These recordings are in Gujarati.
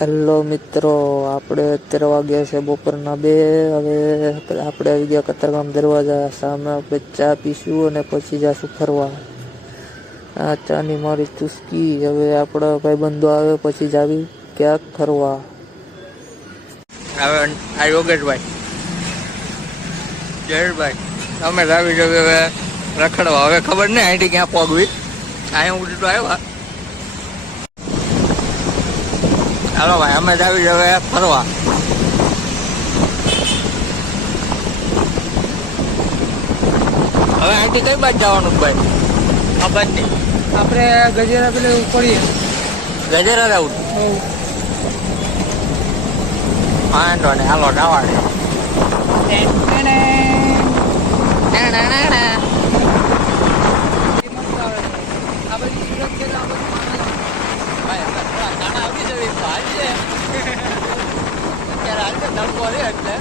હેલો મિત્રો, આપણે અત્યારે વાગ્યા છે બપોરના 2। હવે આપણે આવી ગયા કતારગામ દરવાજા સામે। આપણે ચા પીશું અને પછી જાશું ફરવા। આ ચાની મારી ચુસ્કી। હવે આપણા ભાઈબંધો આવે પછી જાવી ક્યાંક ફરવા। હવે આ યોગેશભાઈ જયેશભાઈ અમે લાવી જઈએ હવે રખડવા। હવે ખબર નહીં અહીંથી ક્યાં પગવી, અહીંયા ઉડી તો આવ્યા। ચાલો ભાઈ અમે જ આવી જવે ફરવા। હવે અહીંથી કઈ બાજુ જવાનું ભાઈ? આ બાજુ આપણે ગજેરા પેલે ઉપડીએ, ગજેરા જવું? વાંધો ને, હાલો જવાડે। તડકો રહે એટલે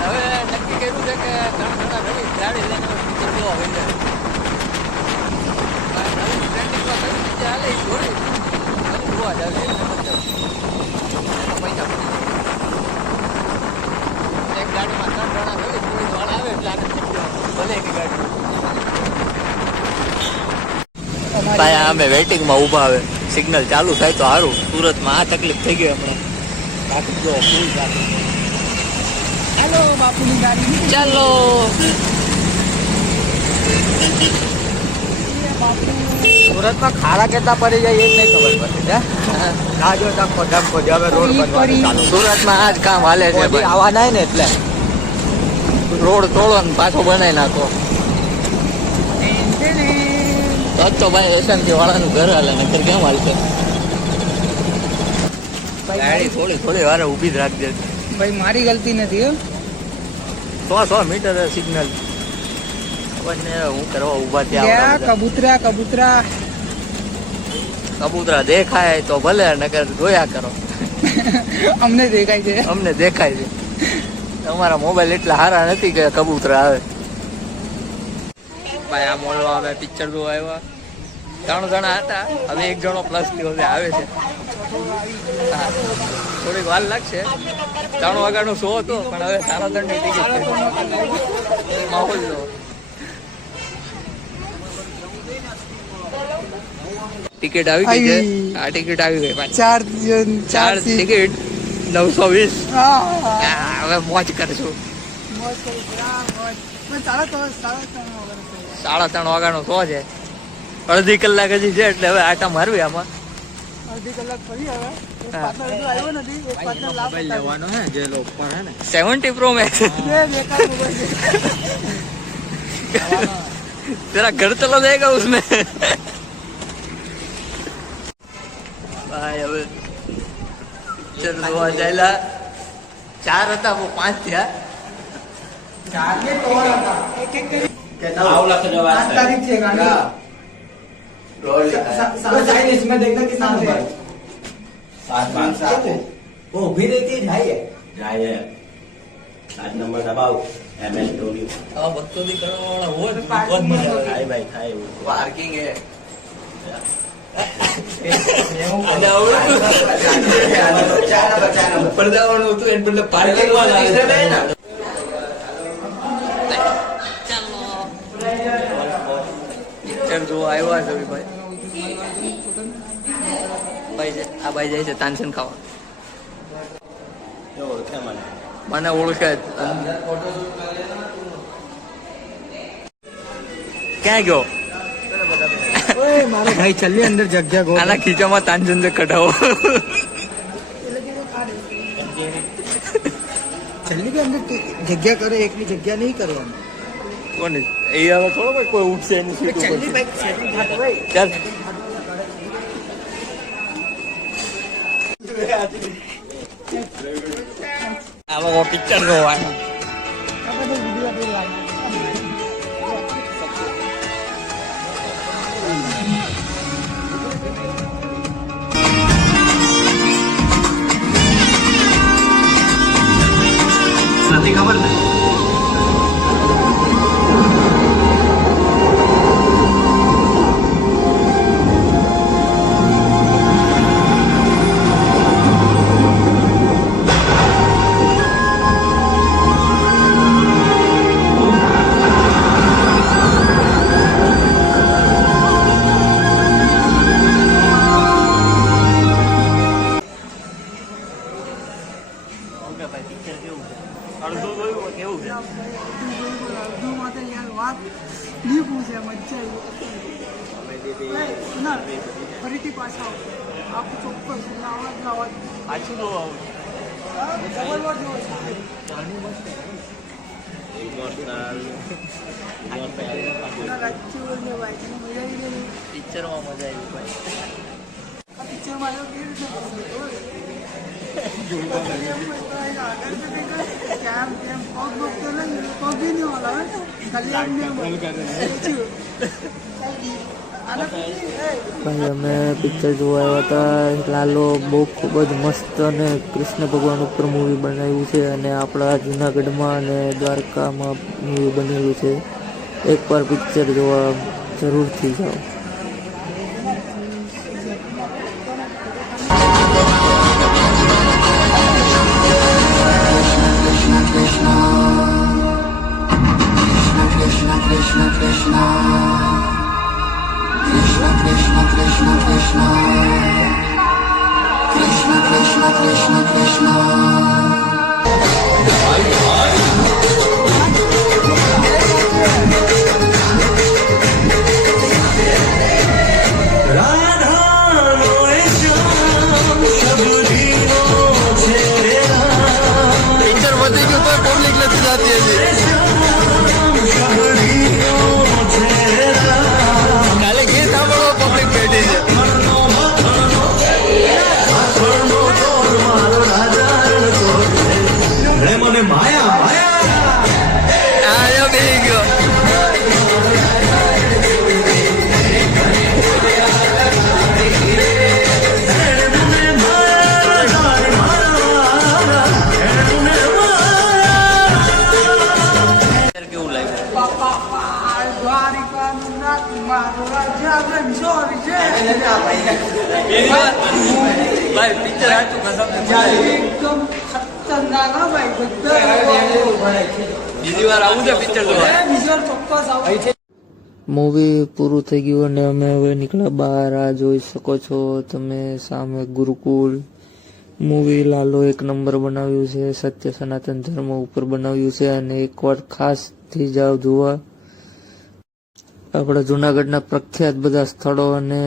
હવે નક્કી કર્યું છે કે 3 જણા રવિ ગાડી લઈને પિક્ચર જોવા હોય નવી ટ્રેન્ડિંગમાં કઈ રીતે હાલે એ જોઈ જોવા જાવ પૈસા એક ગાડીમાં 3 જણા રવિ પોલીસ વાળા આવે એટલે આગળ ભલે એની ગાડી ભાઈ અમે વેઇટિંગમાં ઊભા આવે સિગ્નલ ચાલુ થાય તો સારું। સુરતમાં આ તકલીફ થઈ ગઈ હમણાં। ટ્રાફિક જો ફૂલ ટ્રાફિક। હાલો બાપુની ગાડી ચાલો સુરતમાં ખાડા કેટલા પડી જાય એ જ નહીં ખબર પડતી। રાજો ધક્કો ધક્કો હવે રોડ બનવાનું ચાલુ। સુરતમાં આ જ કામ હાલે છે ભાઈ, આવા નાય ને એટલે રોડ તોડો ને પાછો બનાવી નાખો તો ભાઈ એસએમસી વાળાનું ઘર હાલે, નકર કેમ હાલશે? ગાડી થોડી વાર ઊભી જ રાખજે ભાઈ, મારી ગલતી નથી હો। 100 મીટર સિગ્નલ હું કરવા ઉભા ત્યાં। કબૂતરા દેખાય તો ભલે, નકર જોયા કરો। અમને દેખાય છે, અમને દેખાય છે। તમારા મોબાઈલ એટલા સારા નથી કે કબૂતરા આવે। ભાઈ આ મોલમાં અમે પિક્ચર જોવા આવ્યા। 3 જણા હતા, હવે 1 જણો પ્લસ આવે છે। હા, થોડીક વાર લાગશે। 3 વાગ્યાનો શો હતો પણ હવે 3:30 ની ટિકિટ છે। માહોલ જો ટિકિટ આવી ગઈ છે। આ ટિકિટ આવી ગઈ ભાઈ, 4 ટિકિટ 920। હવે મોજ કરશું। 3:30 વાગ્યાનો શો છે, અડધી કલાક હજી છે એટલે હવે આટા મારવી આમાં। અડધી કલાક ફરી હવે આવ્યો નથી, એક પાર્ટનર મોબાઈલ લેવાનો હે જે લો ઉપર હે ને 70 પ્રો મેક્સ तेरा घर चला जाएगा उसमें। भाई હવે ચલ જોવા જાયલા 4 હતા, वो 5 થયા। 4 ને 3 હતા, એક કે આવ લખ જવા 8 તારીખ છે ગાડી चाइनीज में देखना कितना नंबर 757 वो भी रहती है जाए 7 नंबर दबाओ MS આ બત્તોદી કરવાવાળા હોય તો બહુ મજા આવે। થાય ભાઈ થાય, પાર્કિંગ હે પડદાવાનું હતું એટલે બદલે પાર્કિંગ માં પિક્ચર જોવા આવ્યા છે ભાઈ। આ ભાઈ જાય છે તાનસેન ખાવા। મને ઓળખે ક્યાં ગયો? मारो भाई चलिए अंदर जगह गो આના ખીચામાં તાનસેન से કઢાવો। चलिए भी अंदर जगह करे, एक ની जगह नहीं करवानी। કોને એ હવે થોડો ભાઈ કોઈ ઉઠશે એની સીટ ઉપર। चलिए भाई सेटिंग खाते भाई ચાલ આવા પિક્ચર જોવા આપણે તો વિડિયો આપી લાગી નથી ખબર ને। ફરીથી પાછા આવું ચોક્કસ પાછું બહુ આવું પિક્ચરમાં મજા આવી ભાઈ પિક્ચરમાં આવ્યો કેવી ભાઈ અમે પિક્ચર જોવા આવ્યા હતા લાલો બહુ ખૂબ જ મસ્ત અને કૃષ્ણ ભગવાન ઉપર મૂવી બનાવ્યું છે અને આપણા જુનાગઢમાં અને દ્વારકામાં મૂવી બનેલું છે. એકવાર પિક્ચર જોવા જરૂરથી જાઓ. પિક્ચર વધી ગયું તો પબ્લિક નથી જાતી હજી કાલે ગીત સાંભળો પબ્લિક બેઠી છે મને માયા માયા આયો બેહી ગયો કેવું લાગ્યું દ્વારિકાનું નાથ મારો રાજા રણછોડ છે. ભાઈ પિક્ચર આટલું કસમ એકદમ ખતરનાક હા ભાઈ બધા બીજી વાર આવું છે પિક્ચર જોવા વિઝ્યુઅલ ચોક્કસ આવે. મૂવી પૂરું થઈ ગયું અને અમે હવે નીકળ્યા બહાર. આ જોઈ શકો છો તમે સામે ગુરુકુલ. મૂવી લાલો એક નંબર બનાવ્યું છે, સત્ય સનાતન ધર્મ ઉપર બનાવ્યું છે અને એકવાર ખાસ થઈ જાવ જોવા. આપણા જુનાગઢના પ્રખ્યાત બધા સ્થળો અને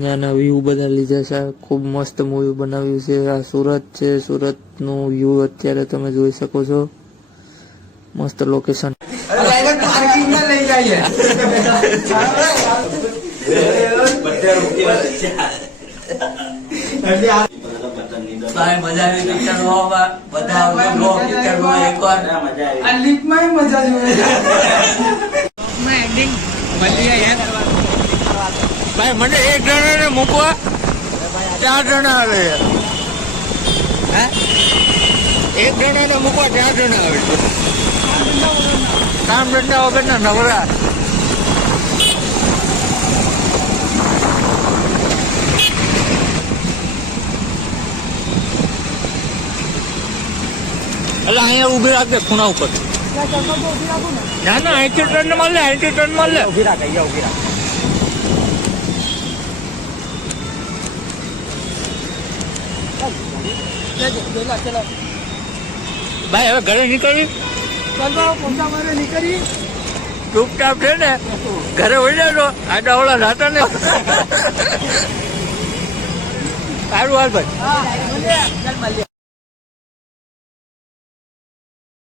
ત્યાંના વ્યૂ બધા લીધા છે. ખૂબ મસ્ત મૂવી બનાવ્યું છે. આ સુરત છે, સુરતનું વ્યૂ અત્યારે તમે જોઈ શકો છો. મસ્ત લોકેશન. પાર્કિંગમાં લઈ જઈએ. ભાઈ મજા આવી પિક્ચર જોવામાં બધા પિક્ચર જોવા એકવાર આ લીપમાં મજા જોવે. ભાઈ મને એક જણાને મૂકવા 4 જણા આવે હે એક જણાને મૂકવા 4 જણા આવે કામ ધંધા વગરના નવરા એટલે અહીંયા ઉભી રાખજે ખૂણા ઉપર ના ના અહીંથી ટર્ન માર લે અહીંથી ટર્ન માર લે ઉભી રાખ અહીંયા ઉભી રાખ ભાઈ હવે ઘરે નીકળી નીકળી ચૂપચાપ છે ને ઘરે હોય જજો આડા ઓલા રાતા ને સારું હાલ ભાઈ હા